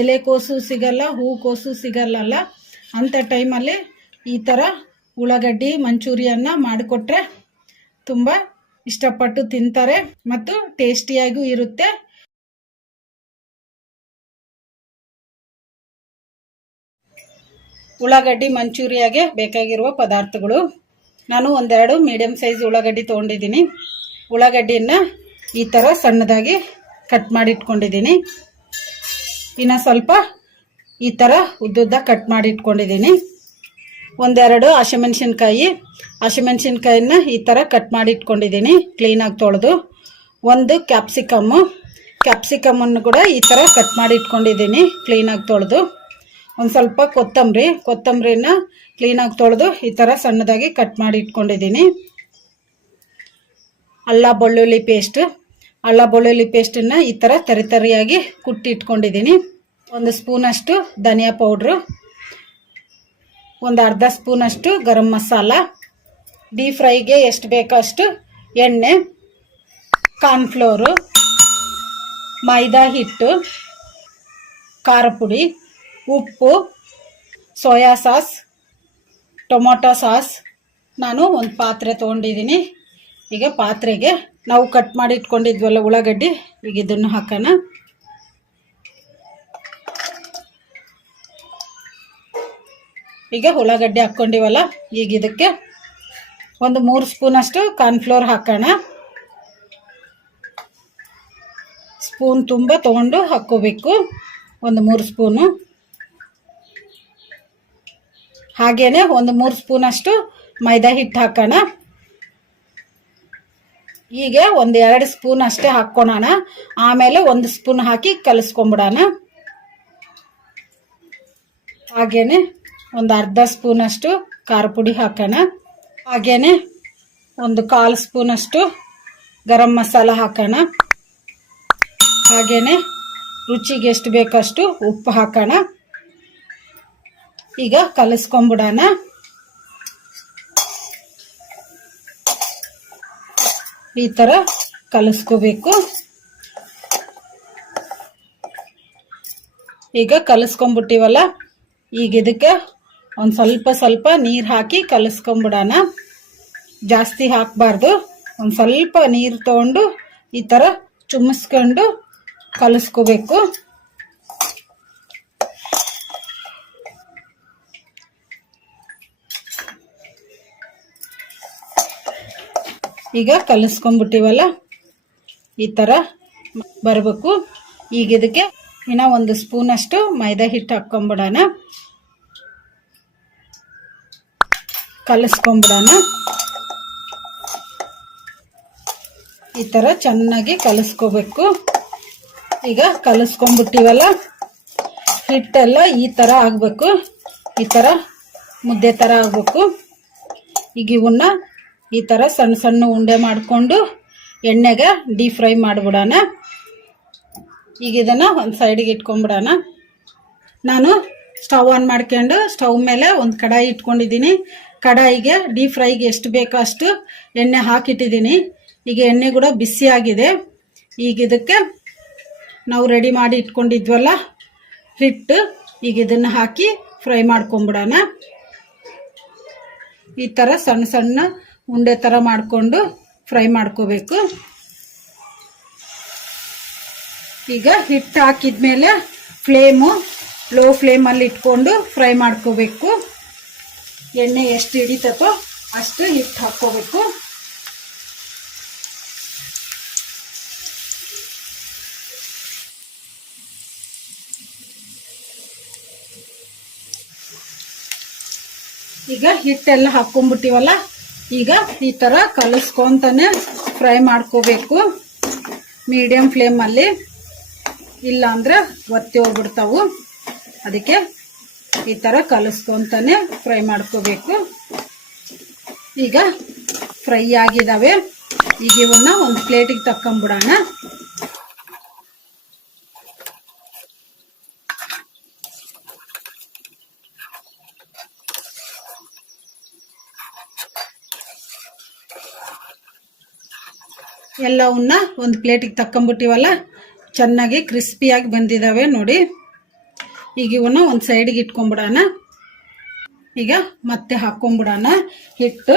ಎಲೆಕೋಸು ಸಿಗಲ್ಲ ಕೋಸು ಸಿಗಲ್ಲಲ್ಲ ಅಂತ ಟೈಮಲ್ಲಿ ಈ ಥರ ಉಳ್ಳಾಗಡ್ಡಿ ಮಂಚೂರಿಯನ್ನ ಮಾಡಿಕೊಟ್ರೆ ತುಂಬ ಇಷ್ಟಪಟ್ಟು ತಿಂತಾರೆ ಮತ್ತು ಟೇಸ್ಟಿಯಾಗೂ ಇರುತ್ತೆ ಉಳ್ಳಾಗಡ್ಡಿ ಮಂಚೂರಿಯಾಗೆ ಬೇಕಾಗಿರುವ ಪದಾರ್ಥಗಳು ನಾನು ಒಂದೆರಡು ಮೀಡಿಯಮ್ ಸೈಜ್ ಉಳ್ಳಾಗಡ್ಡಿ ತೊಗೊಂಡಿದ್ದೀನಿ ಉಳ್ಳಾಗಡ್ಡಿಯನ್ನು ಈ ಥರ ಸಣ್ಣದಾಗಿ ಕಟ್ ಮಾಡಿಟ್ಕೊಂಡಿದ್ದೀನಿ ಇನ್ನು ಸ್ವಲ್ಪ ಈ ಥರ ಉದ್ದುದ್ದ ಕಟ್ ಮಾಡಿ ಇಟ್ಕೊಂಡಿದ್ದೀನಿ ಒಂದೆರಡು ಹಸಿಮೆಣ್ಸಿನ್ಕಾಯಿ ಹಸಿಮೆಣ್ಸಿನ್ಕಾಯಿನ ಈ ಥರ ಕಟ್ ಮಾಡಿ ಇಟ್ಕೊಂಡಿದ್ದೀನಿ ಕ್ಲೀನಾಗಿ ತೊಳೆದು ಒಂದು ಕ್ಯಾಪ್ಸಿಕಮ್ಮು ಕ್ಯಾಪ್ಸಿಕಮ್ಮನ್ನು ಕೂಡ ಈ ಥರ ಕಟ್ ಮಾಡಿ ಇಟ್ಕೊಂಡಿದ್ದೀನಿ ಕ್ಲೀನಾಗಿ ತೊಳೆದು ಒಂದು ಸ್ವಲ್ಪ ಕೊತ್ತಂಬರಿ ಕೊತ್ತಂಬರಿನ ಕ್ಲೀನಾಗಿ ತೊಳೆದು ಈ ಥರ ಸಣ್ಣದಾಗಿ ಕಟ್ ಮಾಡಿ ಇಟ್ಕೊಂಡಿದ್ದೀನಿ ಅಲ್ಲ ಬೆಳ್ಳುಳ್ಳಿ ಪೇಸ್ಟ್ ಅಲ್ಲ ಬೆಳ್ಳುಳ್ಳಿ ಪೇಸ್ಟನ್ನು ಈ ಥರ ತರಿ ತರಿಯಾಗಿ ಕುಟ್ಟಿ ಇಟ್ಕೊಂಡಿದ್ದೀನಿ ಒಂದು ಸ್ಪೂನಷ್ಟು ಧನಿಯಾ ಪೌಡ್ರು ಒಂದು ಅರ್ಧ ಸ್ಪೂನಷ್ಟು ಗರಂ ಮಸಾಲ ಡೀಪ್ ಫ್ರೈಗೆ ಎಷ್ಟು ಬೇಕೋ ಅಷ್ಟು ಎಣ್ಣೆ ಕಾರ್ನ್ಫ್ಲೋರು ಮೈದಾ ಹಿಟ್ಟು ಖಾರ ಪುಡಿ ಉಪ್ಪು ಸೋಯಾ ಸಾಸ್ ಟೊಮೊಟೊ ಸಾಸ್ ನಾನು ಒಂದು ಪಾತ್ರೆ ತೊಗೊಂಡಿದ್ದೀನಿ ಈಗ ಪಾತ್ರೆಗೆ ನಾವು ಕಟ್ ಮಾಡಿ ಇಟ್ಕೊಂಡಿದ್ವಲ್ಲ ಉಳ್ಳಾಗಡ್ಡಿ ಈಗ ಇದನ್ನು ಹಾಕೋಣ ಈಗ ಉಳ್ಳಾಗಡ್ಡಿ ಹಾಕ್ಕೊಂಡಿವಲ್ಲ ಈಗ ಇದಕ್ಕೆ ಒಂದು ಮೂರು ಸ್ಪೂನಷ್ಟು ಕಾರ್ನ್ಫ್ಲೋರ್ ಹಾಕೋಣ ಸ್ಪೂನ್ ತುಂಬ ತೊಗೊಂಡು ಹಾಕ್ಕೋಬೇಕು ಒಂದು ಮೂರು ಸ್ಪೂನು ಹಾಗೇನೆ ಒಂದು ಮೂರು ಅಷ್ಟು ಮೈದಾ ಹಿಟ್ಟು ಹಾಕೋಣ ಹೀಗೆ ಒಂದು ಎರಡು ಸ್ಪೂನ್ ಅಷ್ಟೇ ಹಾಕ್ಕೊಳೋಣ ಆಮೇಲೆ ಒಂದು ಸ್ಪೂನ್ ಹಾಕಿ ಕಲಿಸ್ಕೊಂಬಿಡೋಣ ಹಾಗೇನೆ ಒಂದು ಅರ್ಧ ಸ್ಪೂನಷ್ಟು ಖಾರ ಪುಡಿ ಹಾಕೋಣ ಹಾಗೇನೆ ಒಂದು ಕಾಲು ಅಷ್ಟು ಗರಂ ಮಸಾಲ ಹಾಕೋಣ ಹಾಗೇನೆ ರುಚಿಗೆ ಎಷ್ಟು ಬೇಕಷ್ಟು ಉಪ್ಪು ಹಾಕೋಣ ಈಗ ಕಲಿಸ್ಕೊಂಬಿಡೋಣ ಈ ಥರ ಕಲಸ್ಕೋಬೇಕು ಈಗ ಕಲಸ್ಕೊಂಬಿಟ್ಟಿವಲ್ಲ ಈಗ ಇದಕ್ಕೆ ಒಂದು ಸ್ವಲ್ಪ ಸ್ವಲ್ಪ ನೀರು ಹಾಕಿ ಕಲಿಸ್ಕೊಂಬಿಡೋಣ ಜಾಸ್ತಿ ಹಾಕಬಾರ್ದು ಒಂದು ಸ್ವಲ್ಪ ನೀರು ತೊಗೊಂಡು ಈ ಥರ ಚುಮ್ಮಿಸ್ಕೊಂಡು ಕಲಸ್ಕೋಬೇಕು ಈಗ ಕಲಸ್ಕೊಂಡ್ಬಿಟ್ಟಿವಲ್ಲ ಈ ಥರ ಬರಬೇಕು ಈಗ ಇದಕ್ಕೆ ಇನ್ನ ಒಂದು ಅಷ್ಟು ಮೈದಾ ಹಿಟ್ಟು ಹಾಕ್ಕೊಂಬಿಡೋಣ ಕಲಿಸ್ಕೊಂಬಿಡೋಣ ಈ ಥರ ಚೆನ್ನಾಗಿ ಕಲಿಸ್ಕೋಬೇಕು ಈಗ ಕಲಸ್ಕೊಂಡ್ಬಿಟ್ಟಿವಲ್ಲ ಹಿಟ್ಟೆಲ್ಲ ಈ ಥರ ಆಗಬೇಕು ಈ ಥರ ಮುದ್ದೆ ಥರ ಆಗಬೇಕು ಈಗ ಇವನ್ನ ಈ ಥರ ಸಣ್ಣ ಸಣ್ಣ ಉಂಡೆ ಮಾಡಿಕೊಂಡು ಎಣ್ಣೆಗೆ ಡೀಪ್ ಫ್ರೈ ಮಾಡಿಬಿಡೋಣ ಈಗ ಇದನ್ನು ಒಂದು ಸೈಡಿಗೆ ಇಟ್ಕೊಂಡ್ಬಿಡೋಣ ನಾನು ಸ್ಟವ್ ಆನ್ ಮಾಡ್ಕೊಂಡು ಸ್ಟವ್ ಮೇಲೆ ಒಂದು ಕಡಾಯಿ ಇಟ್ಕೊಂಡಿದ್ದೀನಿ ಕಡಾಯಿಗೆ ಡೀಪ್ ಫ್ರೈಗೆ ಎಷ್ಟು ಬೇಕೋ ಅಷ್ಟು ಎಣ್ಣೆ ಹಾಕಿಟ್ಟಿದ್ದೀನಿ ಈಗ ಎಣ್ಣೆ ಕೂಡ ಬಿಸಿಯಾಗಿದೆ ಈಗ ಇದಕ್ಕೆ ನಾವು ರೆಡಿ ಮಾಡಿ ಇಟ್ಕೊಂಡಿದ್ವಲ್ಲ ಹಿಟ್ಟು ಈಗ ಇದನ್ನು ಹಾಕಿ ಫ್ರೈ ಮಾಡ್ಕೊಂಬಿಡೋಣ ಈ ಥರ ಸಣ್ಣ ಸಣ್ಣ ಉಂಡೆ ಥರ ಮಾಡಿಕೊಂಡು ಫ್ರೈ ಮಾಡ್ಕೋಬೇಕು ಈಗ ಹಿಟ್ಟು ಹಾಕಿದ ಮೇಲೆ ಫ್ಲೇಮು ಲೋ ಫ್ಲೇಮಲ್ಲಿ ಇಟ್ಕೊಂಡು ಫ್ರೈ ಮಾಡ್ಕೋಬೇಕು ಎಣ್ಣೆ ಎಷ್ಟು ಹಿಡಿತತೋ ಅಷ್ಟು ಹಿಟ್ಟು ಹಾಕ್ಕೋಬೇಕು ಈಗ ಹಿಟ್ಟೆಲ್ಲ ಹಾಕ್ಕೊಂಡ್ಬಿಟ್ಟಿವಲ್ಲ ಈಗ ಈ ಥರ ಕಲಿಸ್ಕೊತಾನೆ ಫ್ರೈ ಮಾಡ್ಕೋಬೇಕು ಮೀಡಿಯಮ್ ಫ್ಲೇಮಲ್ಲಿ ಇಲ್ಲಾಂದ್ರೆ ಒತ್ತಿ ಹೋಗ್ಬಿಡ್ತಾವು ಅದಕ್ಕೆ ಈ ಥರ ಕಲಿಸ್ಕೊತಾನೆ ಫ್ರೈ ಮಾಡ್ಕೋಬೇಕು ಈಗ ಫ್ರೈ ಆಗಿದ್ದಾವೆ ಈಗ ಇವನ್ನ ಒಂದು ಪ್ಲೇಟಿಗೆ ತಕ್ಕೊಂಬಿಡೋಣ ಎಲ್ಲವನ್ನ ಒಂದು ಪ್ಲೇಟಿಗೆ ತಕ್ಕೊಂಬಿಟ್ಟಿವಲ್ಲ ಚೆನ್ನಾಗಿ ಕ್ರಿಸ್ಪಿಯಾಗಿ ಬಂದಿದ್ದಾವೆ ನೋಡಿ ಈಗ ಇವನ್ನ ಒಂದು ಸೈಡಿಗೆ ಇಟ್ಕೊಂಬಿಡೋಣ ಈಗ ಮತ್ತೆ ಹಾಕ್ಕೊಂಬಿಡೋಣ ಹಿಟ್ಟು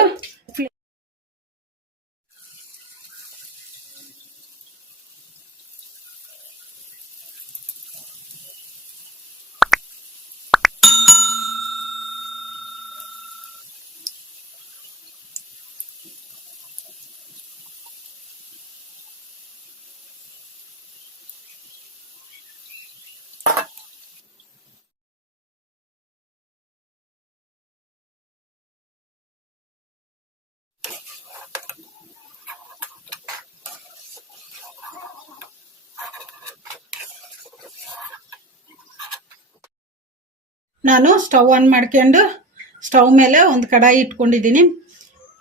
ನಾನು ಸ್ಟವ್ ಆನ್ ಮಾಡ್ಕೊಂಡು ಸ್ಟವ್ ಮೇಲೆ ಒಂದು ಕಡಾಯಿ ಇಟ್ಕೊಂಡಿದ್ದೀನಿ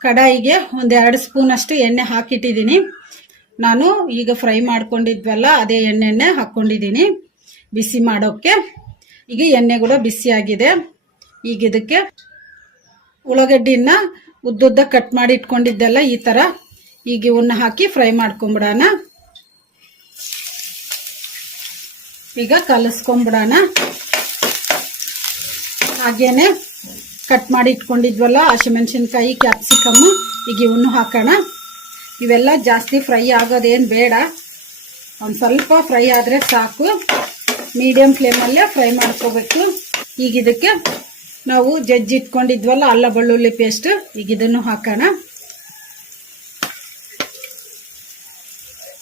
ಕಡಾಯಿಗೆ ಒಂದು ಎರಡು ಸ್ಪೂನಷ್ಟು ಎಣ್ಣೆ ಹಾಕಿಟ್ಟಿದ್ದೀನಿ ನಾನು ಈಗ ಫ್ರೈ ಮಾಡ್ಕೊಂಡಿದ್ವಲ್ಲ ಅದೇ ಎಣ್ಣೆಣ್ಣೆ ಹಾಕ್ಕೊಂಡಿದ್ದೀನಿ ಬಿಸಿ ಮಾಡೋಕ್ಕೆ ಈಗ ಎಣ್ಣೆ ಕೂಡ ಬಿಸಿಯಾಗಿದೆ ಈಗ ಇದಕ್ಕೆ ಉಳ್ಳಾಗಡ್ಡಿನ ಉದ್ದುದ್ದ ಕಟ್ ಮಾಡಿ ಇಟ್ಕೊಂಡಿದ್ದೆಲ್ಲ ಈ ಥರ ಈಗ ಇವನ್ನ ಹಾಕಿ ಫ್ರೈ ಮಾಡ್ಕೊಂಬಿಡೋಣ ಈಗ ಕಲಸ್ಕೊಂಬಿಡೋಣ ಹಾಗೇನೆ ಕಟ್ ಮಾಡಿ ಇಟ್ಕೊಂಡಿದ್ವಲ್ಲ ಹಸಿಮೆಣ್ಸಿನ್ಕಾಯಿ ಕ್ಯಾಪ್ಸಿಕಮ್ಮು ಈಗ ಇವನ್ನು ಹಾಕೋಣ ಇವೆಲ್ಲ ಜಾಸ್ತಿ ಫ್ರೈ ಆಗೋದೇನು ಬೇಡ ಒಂದು ಸ್ವಲ್ಪ ಫ್ರೈ ಆದರೆ ಸಾಕು ಮೀಡಿಯಮ್ ಫ್ಲೇಮಲ್ಲೇ ಫ್ರೈ ಮಾಡ್ಕೋಬೇಕು ಈಗ ಇದಕ್ಕೆ ನಾವು ಜಜ್ಜಿ ಇಟ್ಕೊಂಡಿದ್ವಲ್ಲ ಅಲ್ಲ ಬೆಳ್ಳುಳ್ಳಿ ಪೇಸ್ಟ್ ಈಗ ಇದನ್ನು ಹಾಕೋಣ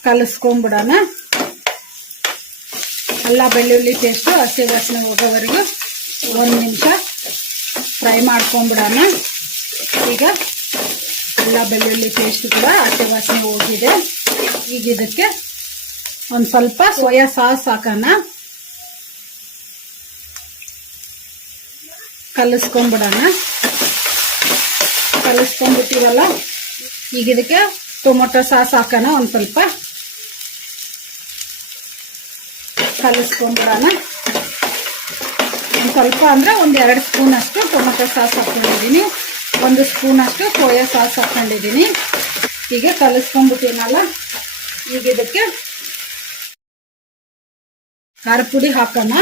ಕಲಿಸ್ಕೊಂಬಿಡೋಣ ಅಲ್ಲ ಬೆಳ್ಳುಳ್ಳಿ ಪೇಸ್ಟು ಹಸಿ ವಾಸನೆ ಹೋಗೋವರೆಗೂ ಒಂದು ನಿಮಿಷ ಫ್ರೈ ಮಾಡ್ಕೊಂಬಿಡೋಣ ಈಗ ಎಲ್ಲ ಬೆಳ್ಳುಳ್ಳಿ ಪೇಸ್ಟ್ ಕೂಡ ಹಸಿ ವಾಸನೆ ಹೋಗಿದೆ ಈಗ ಇದಕ್ಕೆ ಒಂದು ಸ್ವಲ್ಪ ಸೋಯಾ ಸಾಸ್ ಹಾಕೋಣ ಕಲಿಸ್ಕೊಂಬಿಡೋಣ ಕಲಿಸ್ಕೊಂಡ್ಬಿಟ್ಟಿವಲ್ಲ ಈಗ ಇದಕ್ಕೆ ಟೊಮೊಟೊ ಸಾಸ್ ಹಾಕೋಣ ಒಂದು ಸ್ವಲ್ಪ ಕಲಿಸ್ಕೊಂಬಿಡೋಣ ಸ್ವಲ್ಪ ಅಂದರೆ ಒಂದು ಎರಡು ಸ್ಪೂನಷ್ಟು ಟೊಮೆಟೊ ಸಾಸ್ ಹಾಕ್ಕೊಂಡಿದ್ದೀನಿ ಒಂದು ಸ್ಪೂನಷ್ಟು ಸೋಯಾ ಸಾಸ್ ಹಾಕ್ಕೊಂಡಿದ್ದೀನಿ ಹೀಗೆ ಕಲಿಸ್ಕೊಂಡ್ಬಿಟ್ಟಿನಲ್ಲ ಈಗ ಇದಕ್ಕೆ ಖಾರ ಪುಡಿ ಹಾಕೋಣ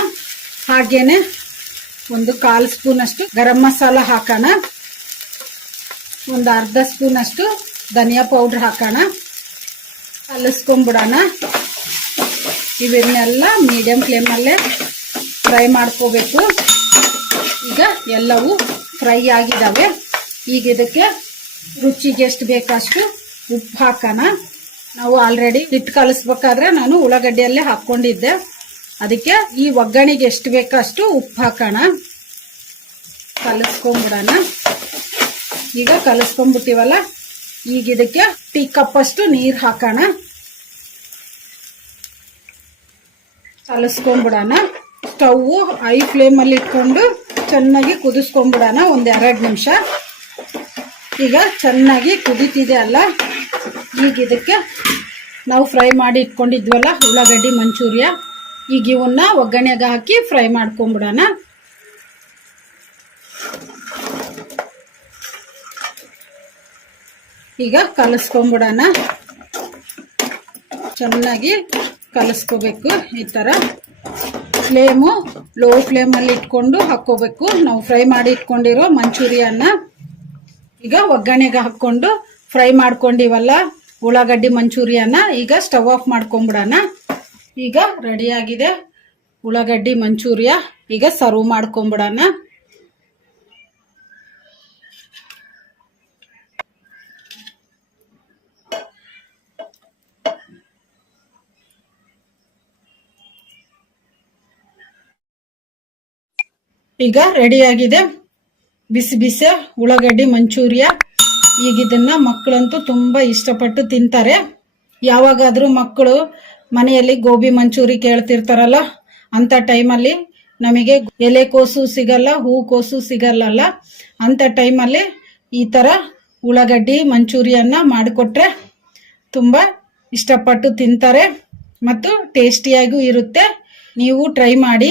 ಹಾಗೇನೆ ಒಂದು ಕಾಲು ಸ್ಪೂನಷ್ಟು ಗರಂ ಮಸಾಲ ಹಾಕೋಣ ಒಂದು ಅರ್ಧ ಸ್ಪೂನಷ್ಟು ಧನಿಯಾ ಪೌಡ್ರ್ ಹಾಕೋಣ ಕಲಿಸ್ಕೊಂಡ್ಬಿಡೋಣ ಇವನ್ನೆಲ್ಲ ಮೀಡಿಯಂ ಫ್ಲೇಮಲ್ಲೇ ಫ್ರೈ ಮಾಡ್ಕೋಬೇಕು ಈಗ ಎಲ್ಲವೂ ಫ್ರೈ ಆಗಿದ್ದಾವೆ ಈಗ ಇದಕ್ಕೆ ರುಚಿಗೆ ಎಷ್ಟು ಬೇಕಷ್ಟು ಉಪ್ಪು ಹಾಕೋಣ ನಾವು ಆಲ್ರೆಡಿ ಹಿಟ್ಟು ಕಲಿಸ್ಬೇಕಾದ್ರೆ ನಾನು ಉಳ್ಳಾಗಡ್ಡೆಯಲ್ಲೇ ಹಾಕ್ಕೊಂಡಿದ್ದೆ ಅದಕ್ಕೆ ಈ ಒಗ್ಗರಣೆಗೆ ಎಷ್ಟು ಬೇಕಷ್ಟು ಉಪ್ಪು ಹಾಕೋಣ ಕಲಿಸ್ಕೊಂಬಿಡೋಣ ಈಗ ಕಲಿಸ್ಕೊಂಡ್ಬಿಟ್ಟಿವಲ್ಲ ಈಗ ಇದಕ್ಕೆ ಟೀ ಕಪ್ಪಷ್ಟು ನೀರು ಹಾಕೋಣ ಕಲಸ್ಕೊಂಬಿಡೋಣ ಸ್ಟವ್ ಐ ಫ್ಲೇಮಲ್ಲಿ ಇಟ್ಕೊಂಡು ಚೆನ್ನಾಗಿ ಕುದಿಸ್ಕೊಂಡ್ಬಿಡೋಣ ಒಂದು ಎರಡು ನಿಮಿಷ ಈಗ ಚೆನ್ನಾಗಿ ಕುದೀತಿದೆ ಅಲ್ಲ ಈಗ ಇದಕ್ಕೆ ನಾವು ಫ್ರೈ ಮಾಡಿ ಇಟ್ಕೊಂಡಿದ್ವಲ್ಲ ಉಳ್ಳಾಗಡ್ಡಿ ಮಂಚೂರಿಯ ಈಗ ಇವನ್ನ ಒಗ್ಗರಣೆಗೆ ಹಾಕಿ ಫ್ರೈ ಮಾಡ್ಕೊಂಬಿಡೋಣ ಈಗ ಕಲಸ್ಕೊಂಬಿಡೋಣ ಚೆನ್ನಾಗಿ ಕಲಸ್ಕೋಬೇಕು ಈ ಥರ ಫ್ಲೇಮು ಲೋ ಫ್ಲೇಮಲ್ಲಿ ಇಟ್ಕೊಂಡು ಹಾಕ್ಕೋಬೇಕು ನಾವು ಫ್ರೈ ಮಾಡಿ ಇಟ್ಕೊಂಡಿರೋ ಮಂಚೂರಿಯನ್ನ ಈಗ ಒಗ್ಗರಣೆಗೆ ಹಾಕ್ಕೊಂಡು ಫ್ರೈ ಮಾಡ್ಕೊಂಡಿವಲ್ಲ ಉಳ್ಳಾಗಡ್ಡಿ ಮಂಚೂರಿಯನ್ನ ಈಗ ಸ್ಟವ್ ಆಫ್ ಮಾಡ್ಕೊಂಬಿಡೋಣ ಈಗ ರೆಡಿಯಾಗಿದೆ ಉಳ್ಳಾಗಡ್ಡಿ ಮಂಚೂರಿಯ ಈಗ ಸರ್ವ್ ಮಾಡ್ಕೊಂಬಿಡೋಣ ಈಗ ರೆಡಿಯಾಗಿದೆ ಬಿಸಿ ಬಿಸಿ ಉಳ್ಳಾಗಡ್ಡಿ ಮಂಚೂರಿಯ ಈಗ ಇದನ್ನ ಮಕ್ಕಳಂತೂ ತುಂಬ ಇಷ್ಟಪಟ್ಟು ತಿಂತಾರೆ ಯಾವಾಗಾದರೂ ಮಕ್ಕಳು ಮನೆಯಲ್ಲಿ ಗೋಬಿ ಮಂಚೂರಿ ಕೇಳ್ತಿರ್ತಾರಲ್ಲ ಅಂಥ ಟೈಮಲ್ಲಿ ನಮಗೆ ಎಲೆಕೋಸು ಸಿಗಲ್ಲ ಹೂಕೋಸು ಸಿಗಲ್ಲಲ್ಲ ಅಂಥ ಟೈಮಲ್ಲಿ ಈ ಥರ ಉಳ್ಳಾಗಡ್ಡಿ ಮಂಚೂರಿಯನ್ನು ಮಾಡಿಕೊಟ್ರೆ ತುಂಬ ಇಷ್ಟಪಟ್ಟು ತಿಂತಾರೆ ಮತ್ತು ಟೇಸ್ಟಿಯಾಗೂ ಇರುತ್ತೆ ನೀವು ಟ್ರೈ ಮಾಡಿ